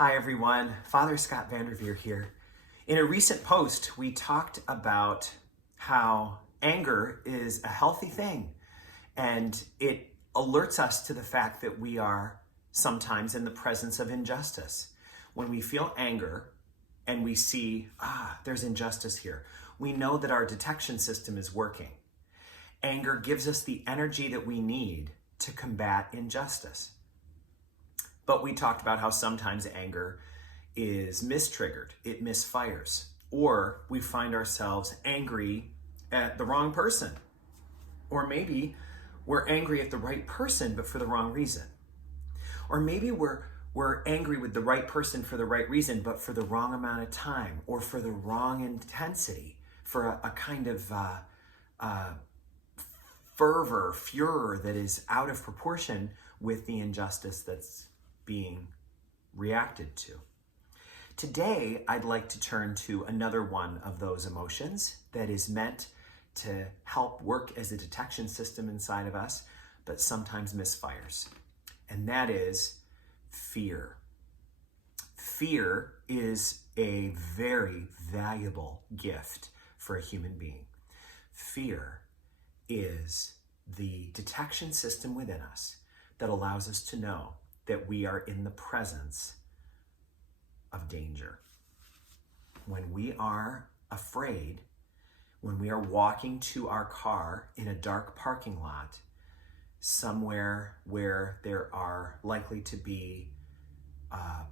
Hi everyone, Father Scott Vanderveer here. In a recent post, we talked about how anger is a healthy thing and it alerts us to the fact that we are sometimes in the presence of injustice. When we feel anger and we see, there's injustice here, we know that our detection system is working. Anger gives us the energy that we need to combat injustice. But we talked about how sometimes anger is mistriggered, it misfires, or we find ourselves angry at the wrong person. Or maybe we're angry at the right person, but for the wrong reason. Or maybe we're angry with the right person for the right reason, but for the wrong amount of time, or for the wrong intensity, for a kind of fervor, furor that is out of proportion with the injustice that's being reacted to. Today, I'd like to turn to another one of those emotions that is meant to help work as a detection system inside of us, but sometimes misfires. And that is fear. Fear is a very valuable gift for a human being. Fear is the detection system within us that allows us to know that we are in the presence of danger. When we are afraid, when we are walking to our car in a dark parking lot, somewhere where there are likely to be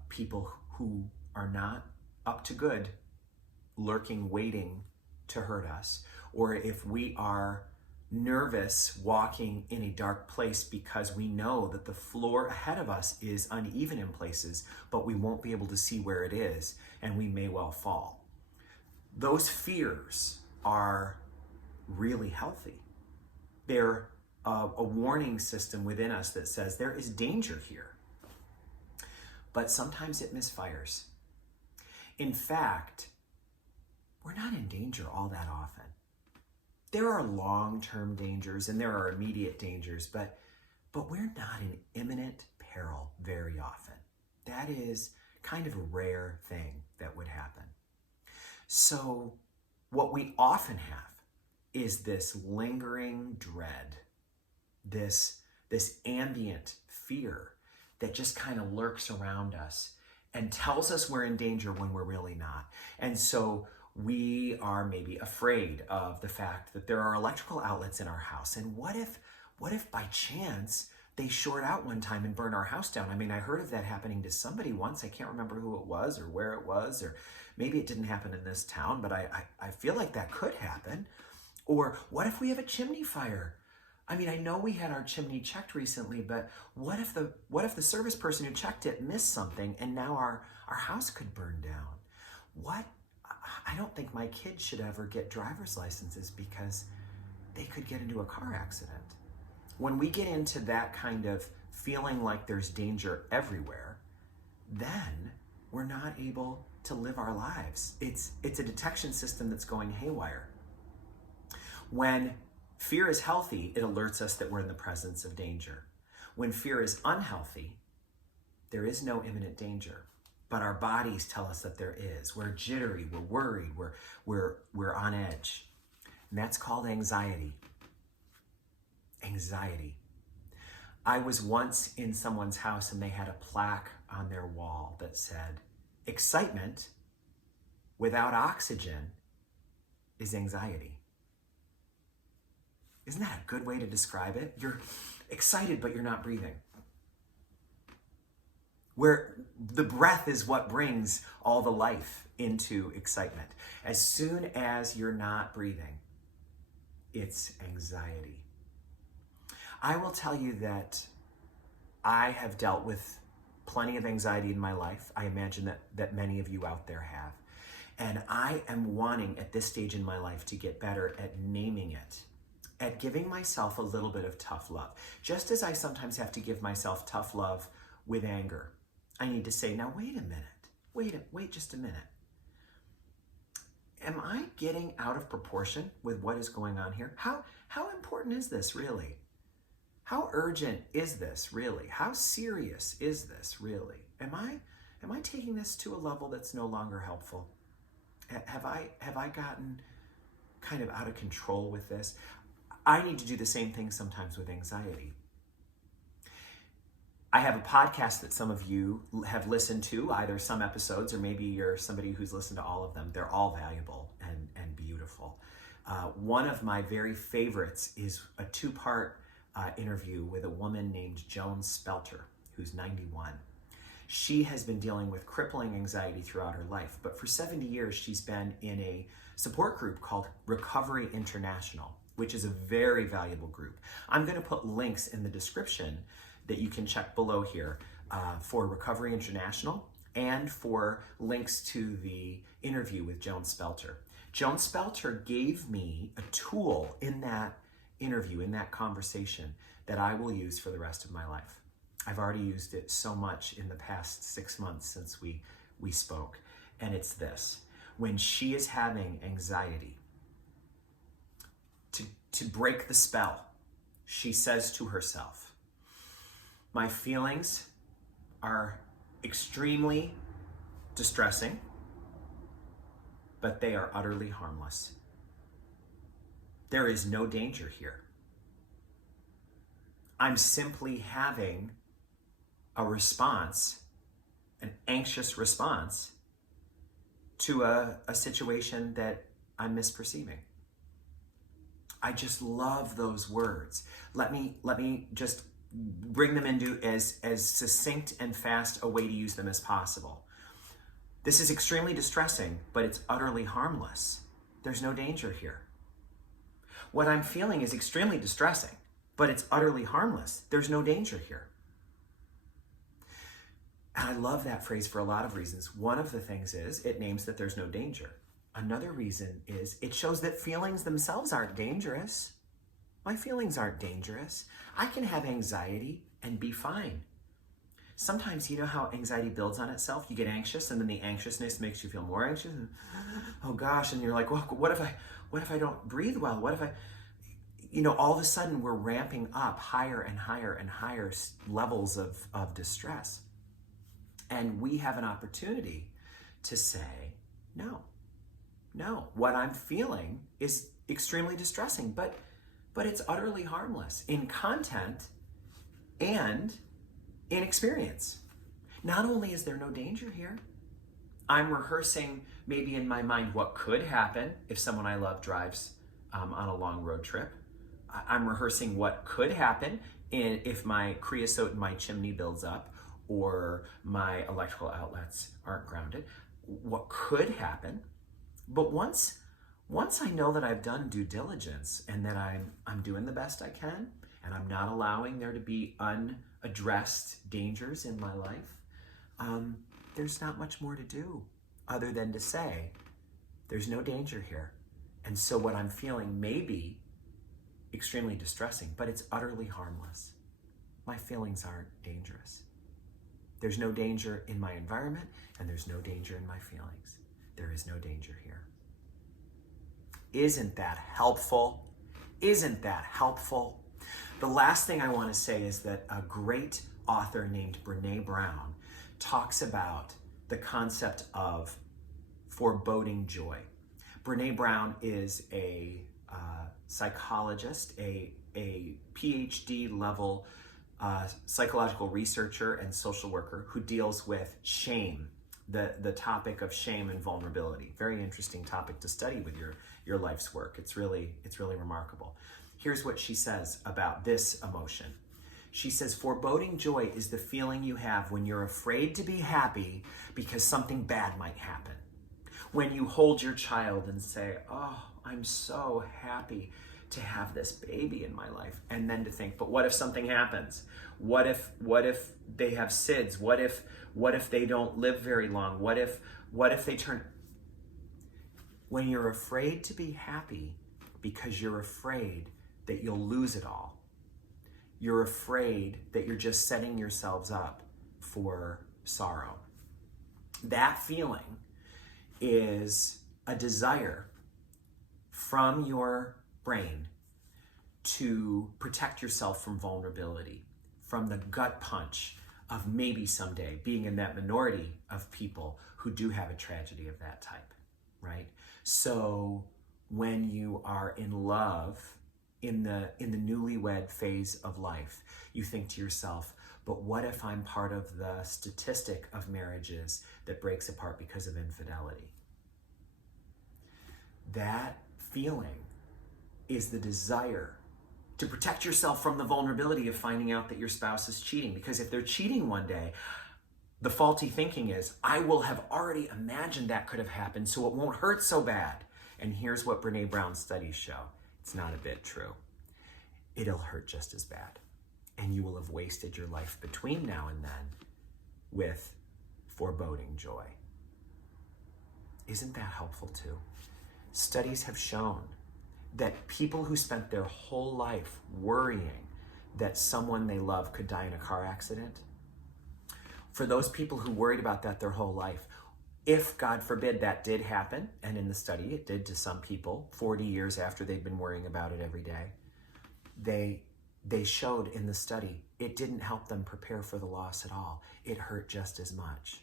people who are not up to good, lurking, waiting to hurt us, or if we are nervous walking in a dark place because we know that the floor ahead of us is uneven in places, but we won't be able to see where it is, and we may well fall. Those fears are really healthy. They're a warning system within us that says there is danger here. But sometimes it misfires. In fact, we're not in danger all that often. There are long-term dangers and there are immediate dangers, but we're not in imminent peril very often. That is kind of a rare thing that would happen. So what we often have is this lingering dread, this ambient fear that just kind of lurks around us and tells us we're in danger when we're really not. And so we are maybe afraid of the fact that there are electrical outlets in our house. And what if by chance they short out one time and burn our house down? I mean, I heard of that happening to somebody once. I can't remember who it was or where it was, or maybe it didn't happen in this town, but I feel like that could happen. Or what if we have a chimney fire? I mean, I know we had our chimney checked recently, but what if the service person who checked it missed something and now our house could burn down? I don't think my kids should ever get driver's licenses because they could get into a car accident. When we get into that kind of feeling like there's danger everywhere, then we're not able to live our lives. It's a detection system that's going haywire. When fear is healthy, it alerts us that we're in the presence of danger. When fear is unhealthy, there is no imminent danger. But our bodies tell us that there is. We're jittery, we're worried, we're on edge. And that's called anxiety. Anxiety. I was once in someone's house and they had a plaque on their wall that said, "Excitement without oxygen is anxiety." Isn't that a good way to describe it? You're excited, but you're not breathing. Where the breath is what brings all the life into excitement. As soon as you're not breathing, it's anxiety. I will tell you that I have dealt with plenty of anxiety in my life. I imagine that many of you out there have. And I am wanting at this stage in my life to get better at naming it, at giving myself a little bit of tough love. Just as I sometimes have to give myself tough love with anger. I need to say, now wait a minute, wait just a minute. Am I getting out of proportion with what is going on here? How important is this really? How urgent is this really? How serious is this really? Am am I taking this to a level that's no longer helpful? Have I gotten kind of out of control with this? I need to do the same thing sometimes with anxiety. I have a podcast that some of you have listened to, either some episodes or maybe you're somebody who's listened to all of them. They're all valuable and beautiful. One of my very favorites is a two-part interview with a woman named Joan Spelter, who's 91. She has been dealing with crippling anxiety throughout her life, but for 70 years she's been in a support group called Recovery International, which is a very valuable group. I'm going to put links in the description that you can check below here for Recovery International and for links to the interview with Joan Spelter. Joan Spelter gave me a tool in that interview, in that conversation, that I will use for the rest of my life. I've already used it so much in the past 6 months since we spoke. And it's this: when she is having anxiety, to break the spell, she says to herself, my feelings are extremely distressing, but they are utterly harmless. There is no danger here. I'm simply having a response, an anxious response to a situation that I'm misperceiving. I just love those words. Let me just bring them into as succinct and fast a way to use them as possible. This is extremely distressing, but it's utterly harmless. There's no danger here. What I'm feeling is extremely distressing, but it's utterly harmless. There's no danger here. And I love that phrase for a lot of reasons. One of the things is it names that there's no danger. Another reason is it shows that feelings themselves aren't dangerous. My feelings aren't dangerous. I can have anxiety and be fine. Sometimes, you know how anxiety builds on itself? You get anxious and then the anxiousness makes you feel more anxious. And, oh gosh, and you're like, well, what if I don't breathe well? What if I, all of a sudden we're ramping up higher and higher and higher levels of distress. And we have an opportunity to say, no, what I'm feeling is extremely distressing, but it's utterly harmless in content and in experience. Not only is there no danger here, I'm rehearsing maybe in my mind what could happen if someone I love drives on a long road trip. I'm rehearsing what could happen if my creosote in my chimney builds up or my electrical outlets aren't grounded. What could happen? But once I know that I've done due diligence and that I'm doing the best I can and I'm not allowing there to be unaddressed dangers in my life, there's not much more to do other than to say, there's no danger here. And so what I'm feeling may be extremely distressing, but it's utterly harmless. My feelings aren't dangerous. There's no danger in my environment, and there's no danger in my feelings. There is no danger here. Isn't that helpful? Isn't that helpful? The last thing I want to say is that a great author named Brené Brown talks about the concept of foreboding joy. Brené Brown is a psychologist, a PhD level psychological researcher and social worker who deals with shame, the topic of shame and vulnerability. Very interesting topic to study with your life's work. It's really remarkable. Here's what she says about this emotion. She says, foreboding joy is the feeling you have when you're afraid to be happy because something bad might happen. When you hold your child and say, oh, I'm so happy to have this baby in my life. And then to think, but what if something happens? What if they have SIDS? What if they don't live very long? What if they turn... When you're afraid to be happy because you're afraid that you'll lose it all, you're afraid that you're just setting yourselves up for sorrow. That feeling is a desire from your brain to protect yourself from vulnerability, from the gut punch of maybe someday being in that minority of people who do have a tragedy of that type, right? So when you are in love in the newlywed phase of life, you think to yourself, but what if I'm part of the statistic of marriages that breaks apart because of infidelity? That feeling is the desire to protect yourself from the vulnerability of finding out that your spouse is cheating. Because if they're cheating one day, the faulty thinking is, I will have already imagined that could have happened, so it won't hurt so bad. And here's what Brene Brown's studies show. It's not a bit true. It'll hurt just as bad. And you will have wasted your life between now and then with foreboding joy. Isn't that helpful too? Studies have shown that people who spent their whole life worrying that someone they love could die in a car accident, for those people who worried about that their whole life, if, God forbid, that did happen, and in the study it did to some people 40 years after they'd been worrying about it every day, they showed in the study it didn't help them prepare for the loss at all. It hurt just as much.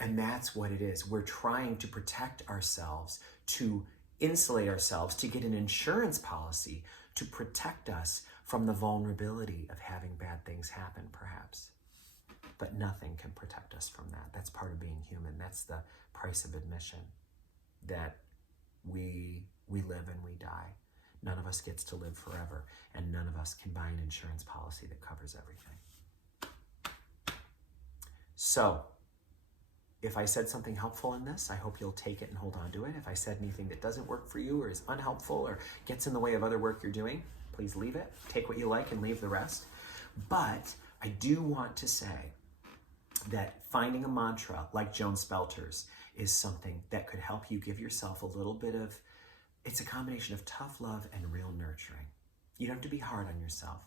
And that's what it is. We're trying to protect ourselves, to insulate ourselves, to get an insurance policy to protect us from the vulnerability of having bad things happen, perhaps. But nothing can protect us from that. That's part of being human. That's the price of admission, that we live and we die. None of us gets to live forever, and none of us can buy an insurance policy that covers everything. So, if I said something helpful in this, I hope you'll take it and hold on to it. If I said anything that doesn't work for you or is unhelpful or gets in the way of other work you're doing, please leave it. Take what you like and leave the rest. But I do want to say that finding a mantra like Joan Spelter's is something that could help you give yourself a little bit of, it's a combination of tough love and real nurturing. You don't have to be hard on yourself.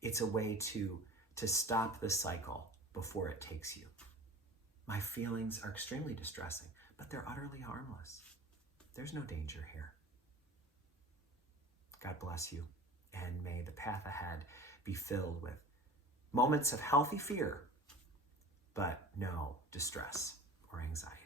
It's a way to stop the cycle before it takes you. My feelings are extremely distressing, but they're utterly harmless. There's no danger here. God bless you, and may the path ahead be filled with moments of healthy fear, but no distress or anxiety.